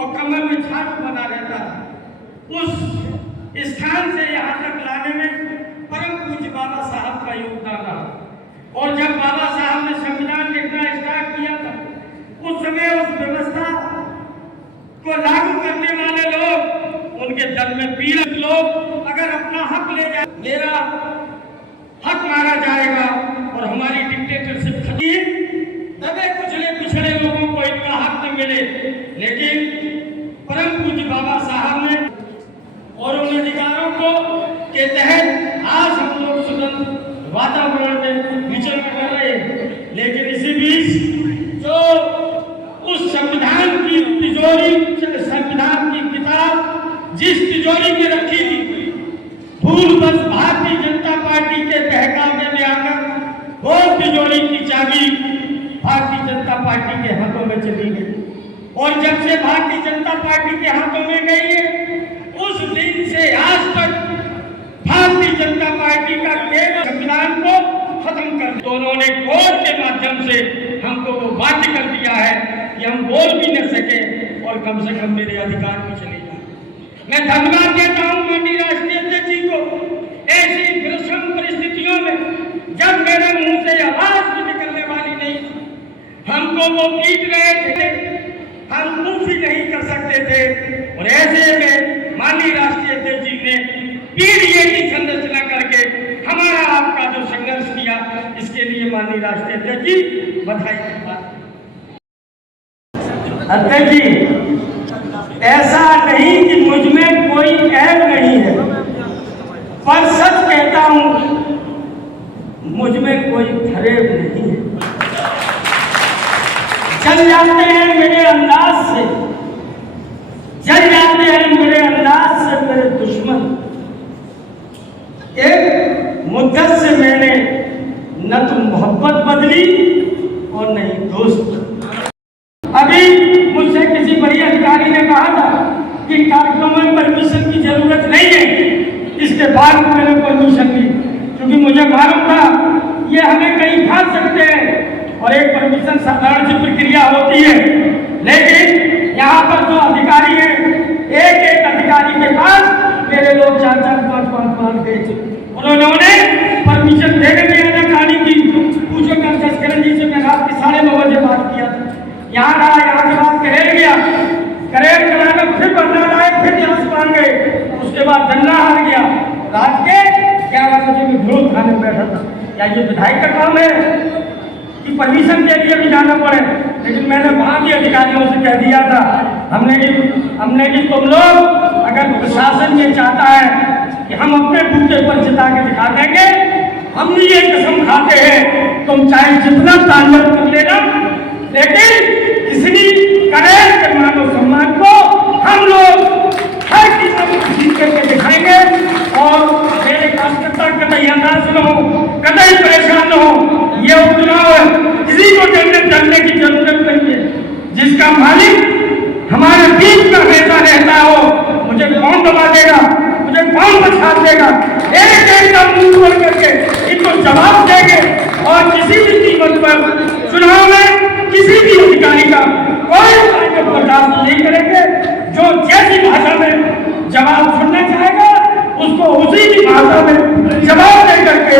और कमर में छाप बना रहता था। उस स्थान से यहाँ तक लाने में परम पूज्य बाबा साहब का योगदान रहा। और जब बाबा साहब ने संविधान लिखना स्टार्ट किया था, उस समय उस व्यवस्था को लागू करने वाले लोग, उनके दल में पीड़ित लोग अगर अपना हक ले जाए, मेरा हक मारा जाएगा और हमारी डिक्टेटरशिप खत्म, दबे कुचले पिछड़े लोगों को इनका हक न मिले। लेकिन परम पूज्य बाबा साहब ने और उन अधिकारों को के तहत आज हम लोग स्वतंत्र वातावरण में विचरण कर रहे हैं। लेकिन इसी बीच जो उस संविधान की तिजोरी, संविधान की किताब जिस तिजोरी में रखी थी, भूल बस भारतीय जनता पार्टी के बहकावे में आकर वो तिजोरी की चाबी भारतीय जनता पार्टी के हाथों में चली गई। और जब से भारतीय जनता पार्टी के हाथों में गई है, उस दिन से आज तक भारतीय जनता पार्टी का केवल संविधान को खत्म कर, दोनों ने कोर्ट के माध्यम से हमको वो बाध्य कर दिया है कि हम बोल भी न सके और कम से कम मेरे अधिकार भी चले जाए। मैं धन्यवाद देता हूँ माननीय राष्ट्रीय अध्यक्ष जी को। ऐसी विषम परिस्थितियों में जब मेरे मुंह से आवाज भी निकलने वाली नहीं, हमको वो पीट रहे थे, हम कुछ भी नहीं कर सकते थे। और ऐसे में माननीय राष्ट्रीय अध्यक्ष जी ने पीडीए की संरचना करके हमारा आपका जो संघर्ष किया, इसके लिए माननीय राष्ट्रीय अध्यक्ष जी बधाई देता। अध्यक्ष जी, ऐसा नहीं कि मुझ में कोई ऐब नहीं है, पर सच कहता हूं मुझ में कोई फरेब नहीं है। जल जाते हैं मेरे अंदाज से, जल जाते हैं मेरे अंदाज से मेरे दुश्मन। एक मुद्दत से मैंने न तो मोहब्बत बदली और न ही दोस्त। अभी मुझसे किसी बड़ी अधिकारी ने कहा था कि कार्यक्रम में परमिशन की जरूरत नहीं है, इसके बाद मैंने परमिशन ली, क्योंकि मुझे मालूम था ये हमें कहीं फंस सकते हैं और एक परमिशन साधारण सी प्रक्रिया होती है। लेकिन यहाँ पर जो अधिकारी है, एक एक अधिकारी के पास मेरे लोग 4-4, 5-5 गए थे। उन्होंने परमिशन देने में आनाकानी की। पूछो करण जी से मैं रात के 9:30 बजे बात किया था, यहाँ रहा, यहाँ के बाद करेल गया, करेल कराकर फिर बदला लाए, फिर यहाँ से मान गए, उसके बाद धन्ना हार गया। रात के 11 बजे में विरोध खाने में बैठा था। क्या ये विधायक का काम है कि परमिशन के लिए भी जाना पड़े? लेकिन मैंने वहाँ के अधिकारियों से कह दिया था, हमने कि तुम लोग अगर प्रशासन ये चाहता है कि हम अपने बूते पर चिता के दिखा देंगे, हम भी ये कसम खाते हैं, तुम चाहे जितना तांडव कर लेना, लेकिन इसलिए करेल के मानव सम्मान को हम लोग हर किसी को जीत करके दिखाएंगे। और मेरे कार्यकर्ता कतई हताश न हो, कतई परेशान न हो। ये उपचुनाव है, किसी को टेंशन करने की जरूरत नहीं है। जिसका मालिक हमारे बीच का नेता रहता हो, मुझे कौन दबा देगा, मुझे कौन बचा देगा, एक एक का मुंह खोल करके इनको जवाब देंगे। और किसी भी कीमत पर चुनाव में किसी भी अधिकारी का कोई बर्दाश्त नहीं करेंगे। जो जैसी भाषा में जवाब सुनना चाहेगा, उसको उसी की भाषा में जवाब दे करके